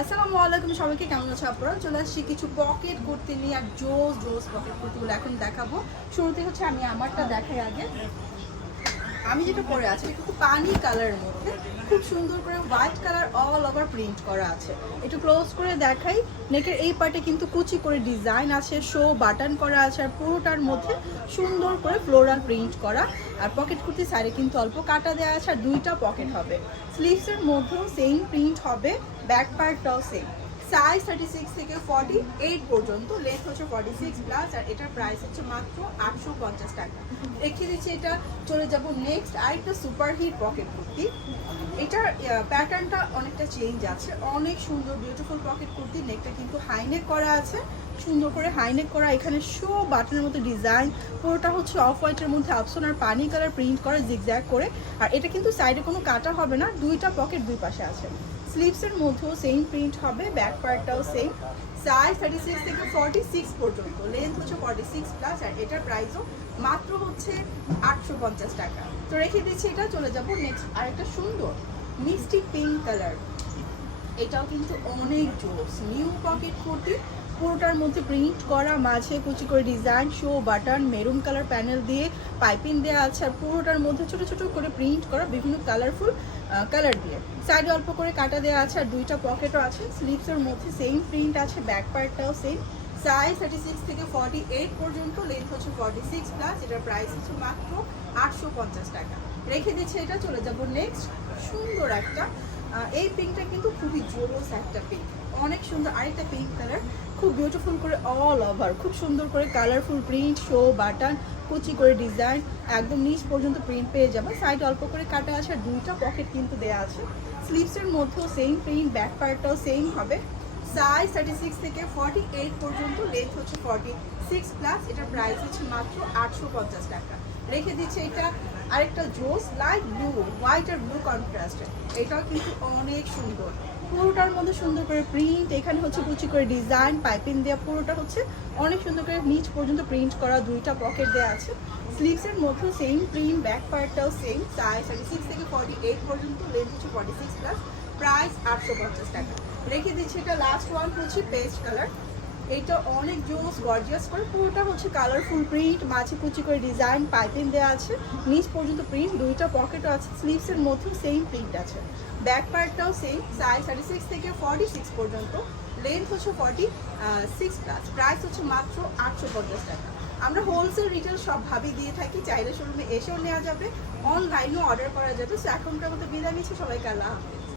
আসসালামু আলাইকুম, সবাইকে কেমন আছো আপনারা? চলে আসছি কিছু পকেট কুর্তি নিয়ে আর জোস জোস পকেট কুর্তিগুলো এখন দেখাবো। শুরুতে হচ্ছে আমি আমারটা দেখাই আগে। আমি যেটা পরে আছি, এটা খুব পানি কালারের মধ্যে। খুব সুন্দর করে white colour all over print করা আছে। একটু ক্লোজ করে দেখাই। নেকের এই পার্টে কিন্তু কুচি করে ডিজাইন আছে শো বাটন করা আছে, আর পুরোটার মধ্যে সুন্দর করে ফ্লোরাল প্রিন্ট করা। আর পকেট কুর্তি সাইডে কিন্তু অল্প কাটা দেওয়া আছে, আর দুইটা পকেট হবে। স্লিভসের মধ্যেও সেম প্রিন্ট হবে ব্যাক পার্টটাও সেম সাইজ থার্টি সিক্স থেকে ফর্টি এইট পর্যন্ত লেন্থ হচ্ছে ফর্টি সিক্স প্লাস আর এটার প্রাইস হচ্ছে মাত্র আটশো পঞ্চাশ টাকা। রেখে দিচ্ছি এটা, চলে যাব নেক্সট আরেকটা সুপার হিট পকেট কুর্তি। এটার প্যাটার্নটা অনেকটা চেঞ্জ আছে। অনেক সুন্দর বিউটিফুল পকেট কুর্তি নেকটা কিন্তু হাইনেক করা আছে। সুন্দর করে হাইনেক করা, এখানে শো বাটনের মতো ডিজাইন পুরোটা হচ্ছে অফ হোয়াইটের মধ্যে আপসন আর পানি কালার প্রিন্ট করা জিগজ্যাগ করে। আর এটা কিন্তু সাইডে কোনো কাটা হবে না, দুইটা পকেট দুই পাশে আছে। স্লিভসের মধ্যেও সেম প্রিন্ট হবে ব্যাক পার্টটাও সেম সাইজ থার্টি সিক্স থেকে ফর্টি সিক্স পর্যন্ত। লেন্থ হচ্ছে ফর্টি সিক্স প্লাস আর এটার প্রাইসও মাত্র হচ্ছে আটশো পঞ্চাশ টাকা। তো রেখে দিচ্ছি এটা, চলে যাব নেক্সট আরেকটা সুন্দর মিষ্টি পিঙ্ক কালার এটাও কিন্তু অনেক জোস নিউ পকেট কুর্তি। পুরোটার মধ্যে প্রিন্ট করা, মাঝে কুচি করে design show button maroon colour panel দিয়ে পাইপিং দেওয়া আছে আর পুরোটার মধ্যে ছোট ছোট করে প্রিন্ট করা বিভিন্ন কালারফুল কালার দিয়ে। সাইডে অল্প করে কাটা দেওয়া আছে আর দুইটা পকেটও আছে। স্লিভসের মধ্যে সেম প্রিন্ট আছে ব্যাক পার্টটাও সেম সাইজ থার্টি সিক্স থেকে ফর্টি এইট পর্যন্ত লেন্থ হচ্ছে ফর্টি সিক্স প্লাস এটার প্রাইস হচ্ছে মাত্র আটশো পঞ্চাশ টাকা। রেখে দিচ্ছে এটা, চলে যাব নেক্সট সুন্দর একটা এই পিঙ্কটা কিন্তু খুবই জোরস একটা পিঙ্ক অনেক সুন্দর আরেকটা পিঙ্ক কালার খুব বিউটিফুল করে অল ওভার খুব সুন্দর করে কালারফুল প্রিন্ট শো বাটন কুচি করে ডিজাইন একদম নিচ পর্যন্ত প্রিন্ট পেয়ে যাবে। সাইড অল্প করে কাটা আছে আর দুইটা পকেট কিন্তু দেওয়া আছে। স্লিপসের মধ্যেও সেম প্রিন্ট ব্যাক পার্টটাও সেম হবে। সাইজ থার্টি সিক্স থেকে ফর্টি এইট পর্যন্ত লেন্থ হচ্ছে ফর্টি সিক্স প্লাস এটার প্রাইস হচ্ছে মাত্র আটশো পঞ্চাশ টাকা। রেখে দিচ্ছে, এটা আরেকটা জোস লাইট ব্লু, হোয়াইট আর ব্লু কন্ট্রাস্ট। এটাও কিন্তু অনেক সুন্দর। পুরোটার মধ্যে সুন্দর করে প্রিন্ট এখানে হচ্ছে কুচি করে ডিজাইন পাইপিং দেওয়া পুরোটা হচ্ছে অনেক সুন্দর করে নিচ পর্যন্ত প্রিন্ট করা, দুইটা পকেট দেওয়া আছে। স্লিভসের মধ্যেও সেম প্রিন্ট ব্যাক পার্টটাও সেম সাইজ থার্টি সিক্স থেকে ফর্টি এইট পর্যন্ত লেন্থ হচ্ছে ফর্টি সিক্স প্লাস প্রাইস আটশো পঞ্চাশ টাকা। রেখে দিচ্ছি এটা লাস্ট ওয়ান হচ্ছে পেস্ট কালার এটা অনেক জোস গর্জিয়াস করে। পুরোটা হচ্ছে কালারফুল প্রিন্ট মাঝে কুচি করে ডিজাইন পাইপিং দেওয়া আছে। নিচ পর্যন্ত প্রিন্ট দুইটা পকেটও আছে। স্লিভসের মধ্যেও সেম প্রিন্ট আছে। ব্যাক পার্টটাও সেম সাইজ থার্টি সিক্স থেকে ফর্টি সিক্স পর্যন্ত। লেন্থ হচ্ছে ফর্টি সিক্স প্লাস প্রাইস হচ্ছে মাত্র আটশো পঞ্চাশ টাকা। আমরা হোলসেল রিটেল সবভাবেই দিয়ে থাকি, চাইলে শোরুমে এসেও নেওয়া যাবে। অনলাইনেও অর্ডার করা যাবে। সো এখনকার মতো বিদায় নিচ্ছি। সবাইকে আল্লাহ হাফিজ।